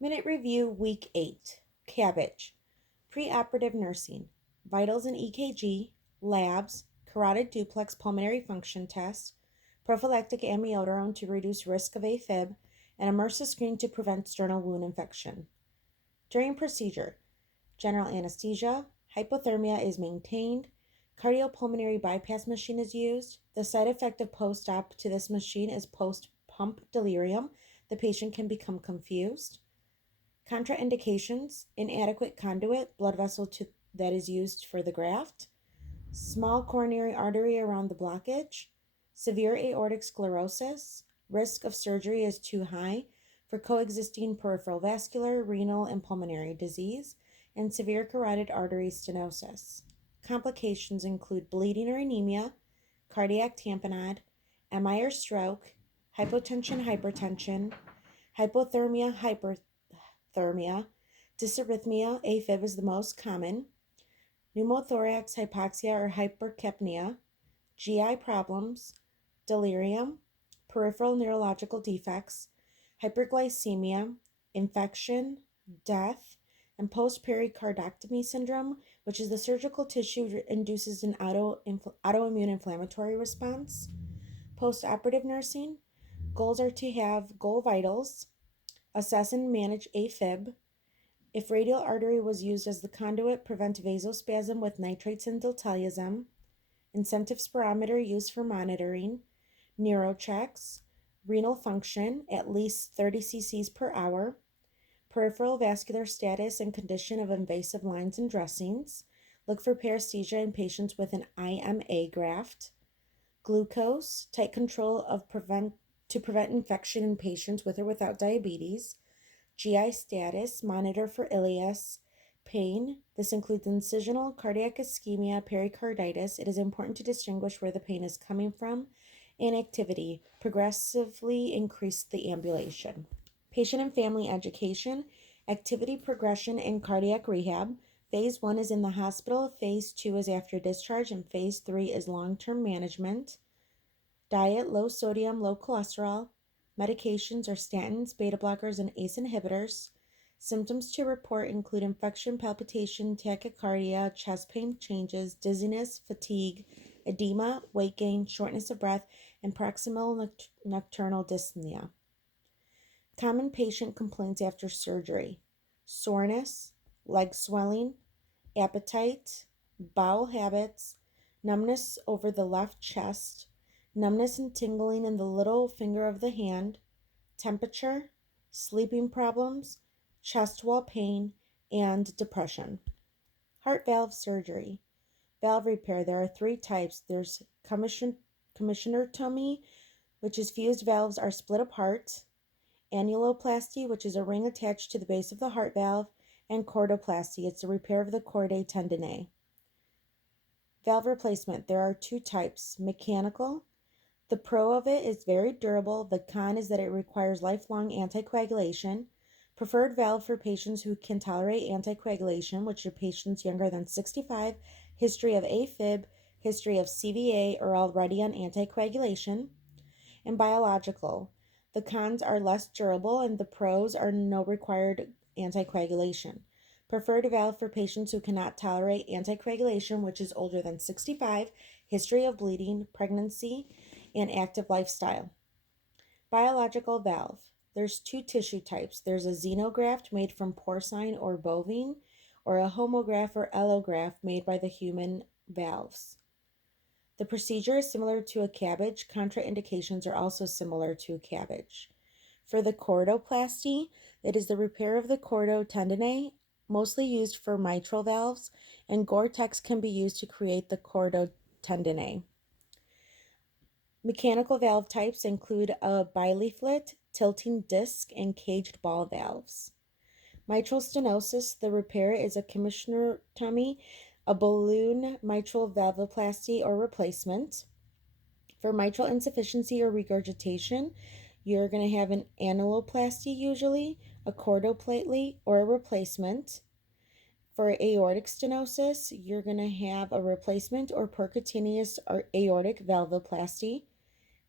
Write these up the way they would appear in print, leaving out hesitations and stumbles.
Minute Review Week 8, Cabbage, Preoperative Nursing, Vitals and EKG, Labs, Carotid Duplex Pulmonary Function Test, Prophylactic Amiodarone to reduce risk of AFib, and a MRSA screen to prevent sternal wound infection. During procedure, general anesthesia, hypothermia is maintained, cardiopulmonary bypass machine is used. The side effect of post-op to this machine is post-pump delirium. The patient can become confused. Contraindications: inadequate conduit, blood vessel that is used for the graft, small coronary artery around the blockage, severe aortic sclerosis, risk of surgery is too high for coexisting peripheral vascular, renal, and pulmonary disease, and severe carotid artery stenosis. Complications include bleeding or anemia, cardiac tamponade, MI or stroke, hypotension, hypertension, hypothermia, hyperthermia, dysarrhythmia, AFib is the most common, pneumothorax, hypoxia or hypercapnia, GI problems, delirium, peripheral neurological defects, hyperglycemia, infection, death, and post-pericardectomy syndrome, which is the surgical tissue induces an autoimmune inflammatory response. Post-operative nursing, goals are to have goal vitals, assess and manage AFib. If radial artery was used as the conduit, prevent vasospasm with nitrates and diltiazem. Incentive spirometer used for monitoring. Neurochecks. Renal function, at least 30 cc's per hour. Peripheral vascular status and condition of invasive lines and dressings. Look for paresthesia in patients with an IMA graft. Glucose, tight control to prevent infection in patients with or without diabetes. GI status, monitor for ileus. Pain, this includes incisional, cardiac ischemia, pericarditis. It is important to distinguish where the pain is coming from. And activity, progressively increase the ambulation. Patient and family education, activity progression and cardiac rehab. Phase 1 is in the hospital, Phase 2 is after discharge, and Phase 3 is long-term management. Diet, low sodium, low cholesterol. Medications are statins, beta blockers, and ACE inhibitors. Symptoms to report include infection, palpitation, tachycardia, chest pain changes, dizziness, fatigue, edema, weight gain, shortness of breath, and proximal nocturnal dyspnea. Common patient complaints after surgery: soreness, leg swelling, appetite, bowel habits, numbness over the left chest, numbness and tingling in the little finger of the hand, temperature, sleeping problems, chest wall pain, and depression. Heart valve surgery. Valve repair. There are 3 types. There's commissurotomy, which is fused valves are split apart, annuloplasty, which is a ring attached to the base of the heart valve, and chordoplasty. It's the repair of the chordae tendineae. Valve replacement. There are 2 types. Mechanical. The pro of it is very durable. The con is that it requires lifelong anticoagulation. Preferred valve for patients who can tolerate anticoagulation, which are patients younger than 65, history of AFib, history of CVA, or already on anticoagulation. And biological. The cons are less durable, and the pros are no required anticoagulation. Preferred valve for patients who cannot tolerate anticoagulation, which is older than 65, history of bleeding, pregnancy, and active lifestyle. Biological valve. There's 2 tissue types. There's a xenograft made from porcine or bovine, or a homograft or allograft made by the human valves. The procedure is similar to a cabbage. Contraindications are also similar to a cabbage. For the chordoplasty, it is the repair of the chordae tendineae, mostly used for mitral valves, and Gore-Tex can be used to create the chordae tendineae. Mechanical valve types include a bileaflet, tilting disc, and caged ball valves. Mitral stenosis, the repair is a commissurotomy, a balloon mitral valvoplasty or replacement. For mitral insufficiency or regurgitation, you're going to have an annuloplasty usually, a chordoplasty, or a replacement. For aortic stenosis, you're going to have a replacement or percutaneous or aortic valvoplasty.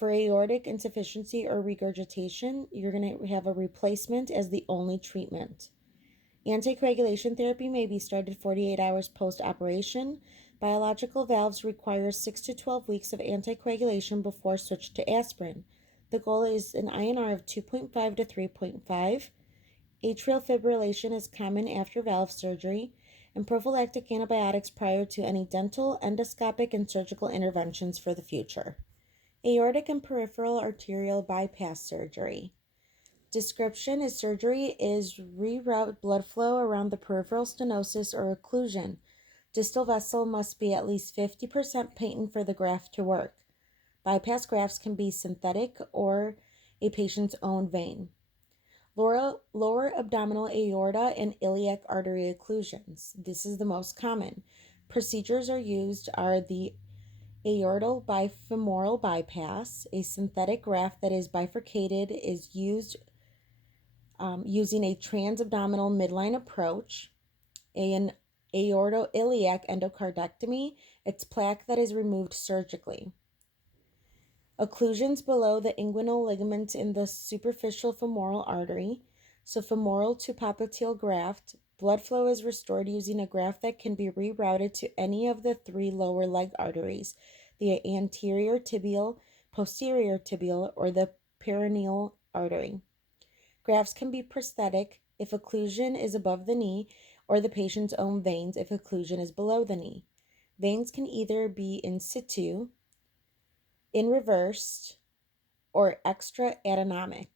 For aortic insufficiency or regurgitation, you're going to have a replacement as the only treatment. Anticoagulation therapy may be started 48 hours post-operation. Biological valves require 6 to 12 weeks of anticoagulation before switch to aspirin. The goal is an INR of 2.5 to 3.5. Atrial fibrillation is common after valve surgery, and prophylactic antibiotics prior to any dental, endoscopic, and surgical interventions for the future. Aortic and peripheral arterial bypass surgery. Description is surgery is reroute blood flow around the peripheral stenosis or occlusion. Distal vessel must be at least 50% patent for the graft to work. Bypass grafts can be synthetic or a patient's own vein. Lower abdominal aorta and iliac artery occlusions. This is the most common. Procedures are the aortal bifemoral bypass. A synthetic graft that is bifurcated is used using a transabdominal midline approach. An aortoiliac endocardectomy. It's plaque that is removed surgically. Occlusions below the inguinal ligament in the superficial femoral artery. So femoral to popliteal graft. Blood flow is restored using a graft that can be rerouted to any of the 3 lower leg arteries, the anterior tibial, posterior tibial, or the peroneal artery. Grafts can be prosthetic if occlusion is above the knee, or the patient's own veins if occlusion is below the knee. Veins can either be in situ, in reversed, or extra-autonomic.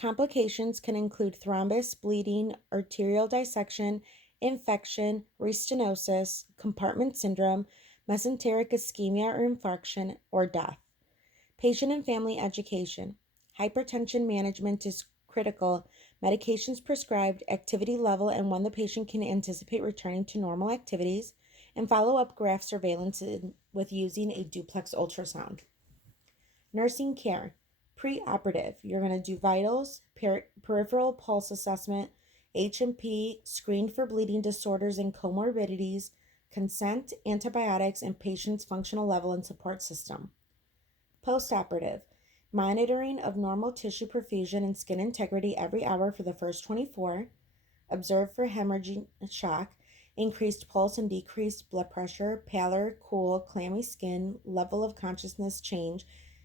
Complications can include thrombus, bleeding, arterial dissection, infection, restenosis, compartment syndrome, mesenteric ischemia or infarction, or death. Patient and family education. Hypertension management is critical. Medications prescribed, activity level, and when the patient can anticipate returning to normal activities, and follow-up graft surveillance with using a duplex ultrasound. Nursing care. Preoperative. You're going to do vitals, peripheral pulse assessment, H&P, screen for bleeding disorders and comorbidities, consent, antibiotics, and patient's functional level and support system. Postoperative. Monitoring of normal tissue perfusion and skin integrity every hour for the first 24. Observe for hemorrhaging shock, increased pulse and decreased blood pressure, pallor, cool, clammy skin, level of consciousness change,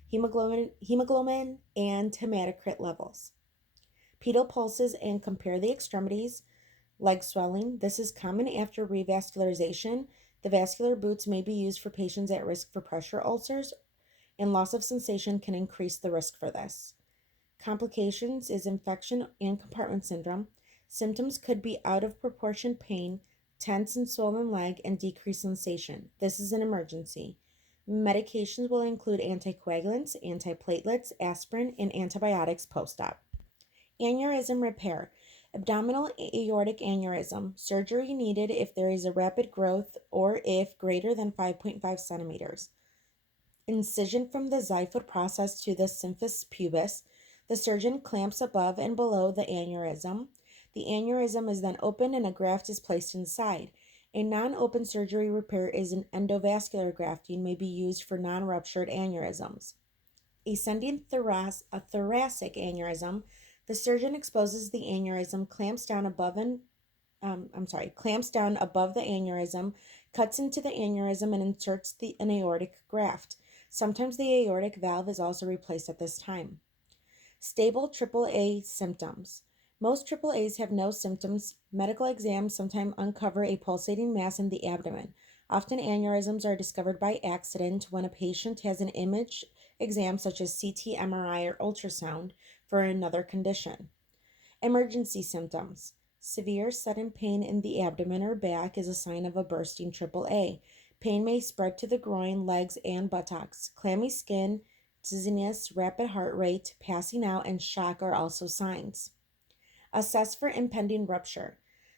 hemoglobin, and hematocrit levels. Pedal pulses and compare the extremities. Leg swelling. This is common after revascularization. The vascular boots may be used for patients at risk for pressure ulcers, and loss of sensation can increase the risk for this. Complications is infection and compartment syndrome. Symptoms could be out of proportion pain, tense and swollen leg, and decreased sensation. This is an emergency. Medications will include anticoagulants, antiplatelets, aspirin, and antibiotics post-op. Aneurysm repair. Abdominal aortic aneurysm. Surgery needed if there is a rapid growth or if greater than 5.5 centimeters. Incision from the xiphoid process to the symphysis pubis. The surgeon clamps above and below the aneurysm. The aneurysm is then opened and a graft is placed inside. A non-open surgery repair is an endovascular grafting may be used for non-ruptured aneurysms. Ascending thoracic aneurysm. The surgeon exposes the aneurysm, clamps down above the aneurysm, cuts into the aneurysm, and inserts an aortic graft. Sometimes the aortic valve is also replaced at this time. Stable AAA symptoms. Most AAAs have no symptoms. Medical exams sometimes uncover a pulsating mass in the abdomen. Often aneurysms are discovered by accident when a patient has an image exam such as CT, MRI, or ultrasound for another condition. Emergency symptoms. Severe sudden pain in the abdomen or back is a sign of a bursting AAA. Pain may spread to the groin, legs, and buttocks. Clammy skin, dizziness, rapid heart rate, passing out, and shock are also signs. Assess for impending rupture.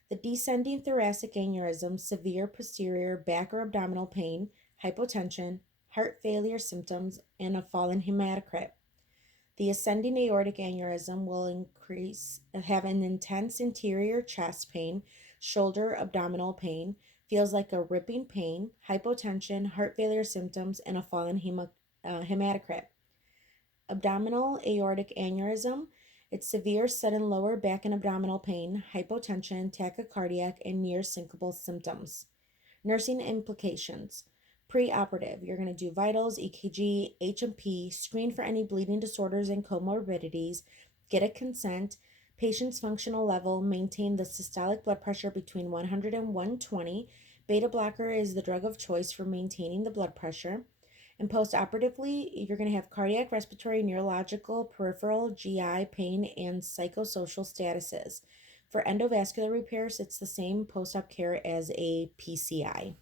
The descending thoracic aneurysm, severe posterior back or abdominal pain, hypotension, heart failure symptoms, and a fallen hematocrit. The ascending aortic aneurysm will have an intense interior chest pain, shoulder, abdominal pain, feels like a ripping pain, hypotension, heart failure symptoms, and a fallen hematocrit. Abdominal aortic aneurysm. It's severe sudden lower back and abdominal pain, hypotension, tachycardiac, and near syncopal symptoms. Nursing implications. Preoperative, you're going to do vitals, EKG, H&P, screen for any bleeding disorders and comorbidities, get a consent, patient's functional level, maintain the systolic blood pressure between 100 and 120. Beta blocker is the drug of choice for maintaining the blood pressure. And postoperatively, you're going to have cardiac, respiratory, neurological, peripheral, GI, pain, and psychosocial statuses. For endovascular repairs, it's the same post-op care as a PCI.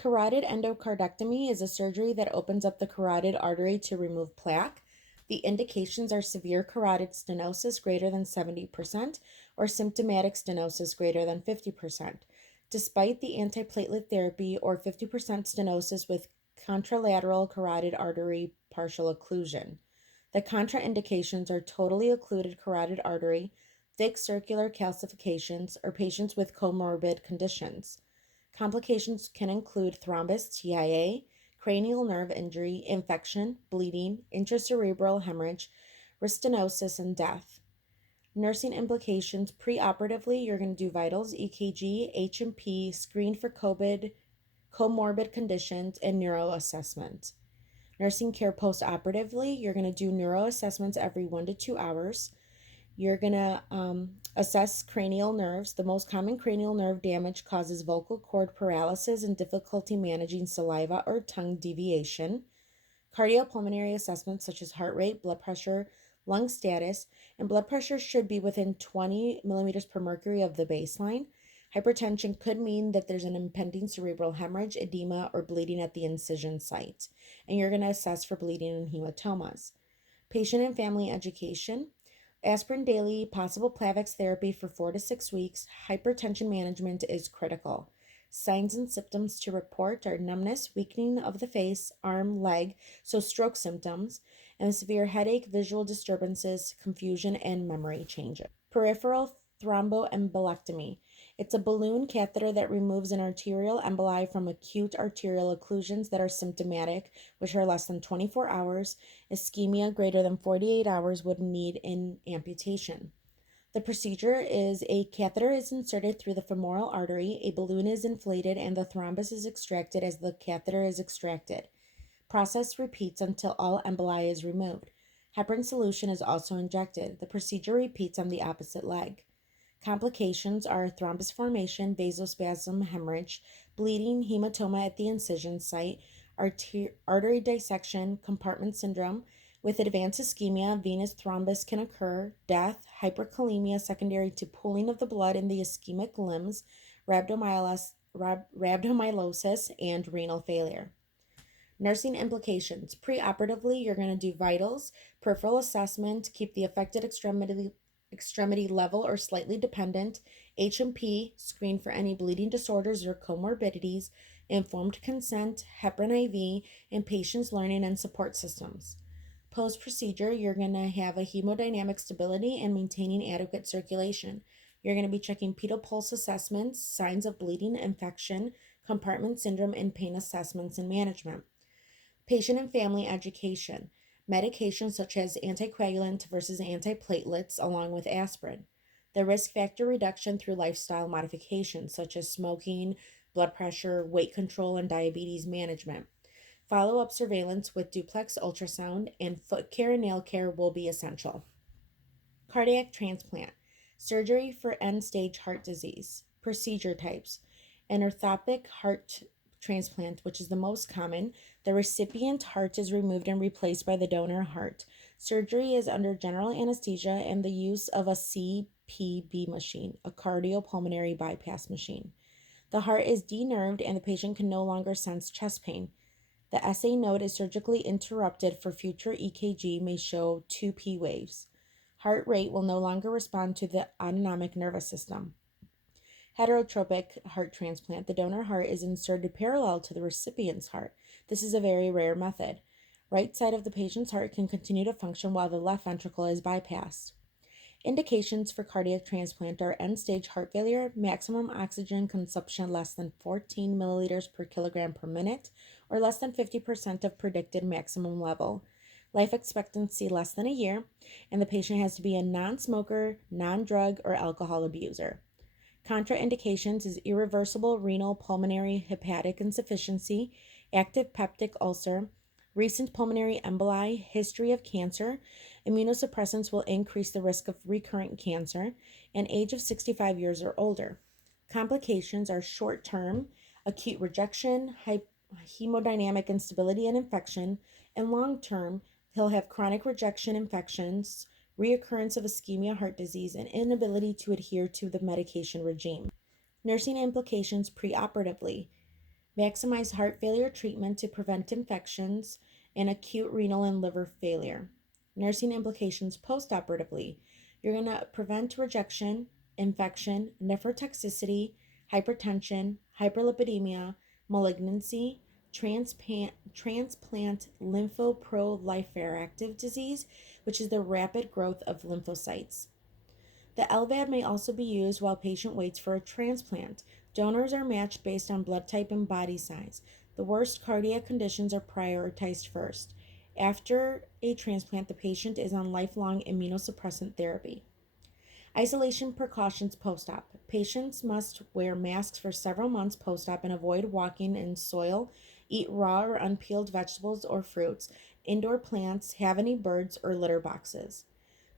Carotid endocardectomy is a surgery that opens up the carotid artery to remove plaque. The indications are severe carotid stenosis greater than 70% or symptomatic stenosis greater than 50%. Despite the antiplatelet therapy or 50% stenosis with contralateral carotid artery partial occlusion. The contraindications are totally occluded carotid artery, thick circular calcifications, or patients with comorbid conditions. Complications can include thrombus, TIA, cranial nerve injury, infection, bleeding, intracerebral hemorrhage, restenosis, and death. Nursing implications. Preoperatively, you're going to do vitals, EKG, H&P, screen for comorbid conditions, and neuro assessment. Nursing care postoperatively, you're going to do neuro assessments every 1 to 2 hours. You're going to assess cranial nerves. The most common cranial nerve damage causes vocal cord paralysis and difficulty managing saliva or tongue deviation. Cardiopulmonary assessments such as heart rate, blood pressure, lung status, and blood pressure should be within 20 millimeters per mercury of the baseline. Hypertension could mean that there's an impending cerebral hemorrhage, edema, or bleeding at the incision site. And you're going to assess for bleeding and hematomas. Patient and family education. Aspirin daily, possible Plavix therapy for 4 to 6 weeks. Hypertension management is critical. Signs and symptoms to report are numbness, weakening of the face, arm, leg, so stroke symptoms, and severe headache, visual disturbances, confusion, and memory changes. Peripheral thromboembolectomy. It's a balloon catheter that removes an arterial emboli from acute arterial occlusions that are symptomatic, which are less than 24 hours. Ischemia greater than 48 hours would need an amputation. The procedure is a catheter is inserted through the femoral artery, a balloon is inflated, and the thrombus is extracted as the catheter is extracted. Process repeats until all emboli is removed. Heparin solution is also injected. The procedure repeats on the opposite leg. Complications are thrombus formation, vasospasm, hemorrhage, bleeding, hematoma at the incision site, artery dissection, compartment syndrome. With advanced ischemia, venous thrombus can occur, death, hyperkalemia secondary to pooling of the blood in the ischemic limbs, rhabdomyolysis, and renal failure. Nursing implications. Preoperatively, you're going to do vitals, peripheral assessment, keep the affected extremity level or slightly dependent, H&P, screen for any bleeding disorders or comorbidities, informed consent, heparin IV, and patient's learning and support systems. Post-procedure, you're going to have a hemodynamic stability and maintaining adequate circulation. You're going to be checking pedal pulse assessments, signs of bleeding, infection, compartment syndrome, and pain assessments and management. Patient and family education. Medications such as anticoagulant versus antiplatelets along with aspirin. The risk factor reduction through lifestyle modifications such as smoking, blood pressure, weight control, and diabetes management. Follow-up surveillance with duplex ultrasound and foot care and nail care will be essential. Cardiac transplant. Surgery for end-stage heart disease. Procedure types. An orthopic heart transplant, which is the most common. The recipient heart is removed and replaced by the donor heart. Surgery is under general anesthesia and the use of a CPB machine, a cardiopulmonary bypass machine. The heart is denerved and the patient can no longer sense chest pain. The SA node is surgically interrupted for future EKG may show 2P waves. Heart rate will no longer respond to the autonomic nervous system. Heterotropic heart transplant. The donor heart is inserted parallel to the recipient's heart. This is a very rare method. Right side of the patient's heart can continue to function while the left ventricle is bypassed. Indications for cardiac transplant are end-stage heart failure, maximum oxygen consumption less than 14 milliliters per kilogram per minute, or less than 50% of predicted maximum level, life expectancy less than a year, and the patient has to be a non-smoker, non-drug, or alcohol abuser. Contraindications is irreversible renal, pulmonary, hepatic insufficiency, active peptic ulcer, recent pulmonary emboli, history of cancer. Immunosuppressants will increase the risk of recurrent cancer, and age of 65 years or older. Complications are short term, acute rejection, hemodynamic instability and infection, and long term, he'll have chronic rejection infections, reoccurrence of ischemia heart disease, and inability to adhere to the medication regime. Nursing implications preoperatively. Maximize heart failure treatment to prevent infections and acute renal and liver failure. Nursing implications postoperatively. You're going to prevent rejection, infection, nephrotoxicity, hypertension, hyperlipidemia, malignancy, transplant lymphoproliferative disease, which is the rapid growth of lymphocytes. The LVAD may also be used while patient waits for a transplant. Donors are matched based on blood type and body size. The worst cardiac conditions are prioritized first. After a transplant, the patient is on lifelong immunosuppressant therapy. Isolation precautions post-op. Patients must wear masks for several months post-op and avoid walking in soil, eat raw or unpeeled vegetables or fruits, indoor plants, have any birds or litter boxes.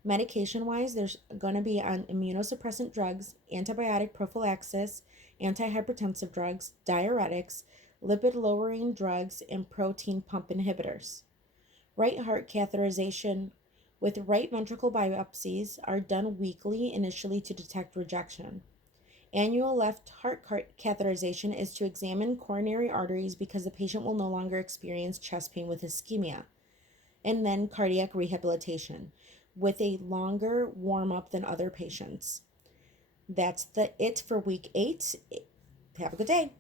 Medication-wise, there's going to be on immunosuppressant drugs, antibiotic prophylaxis, antihypertensive drugs, diuretics, lipid-lowering drugs, and proton pump inhibitors. Right heart catheterization with right ventricle biopsies are done weekly initially to detect rejection. Annual left heart catheterization is to examine coronary arteries because the patient will no longer experience chest pain with ischemia. And then cardiac rehabilitation with a longer warm up than other patients. That's it for week 8. Have a good day.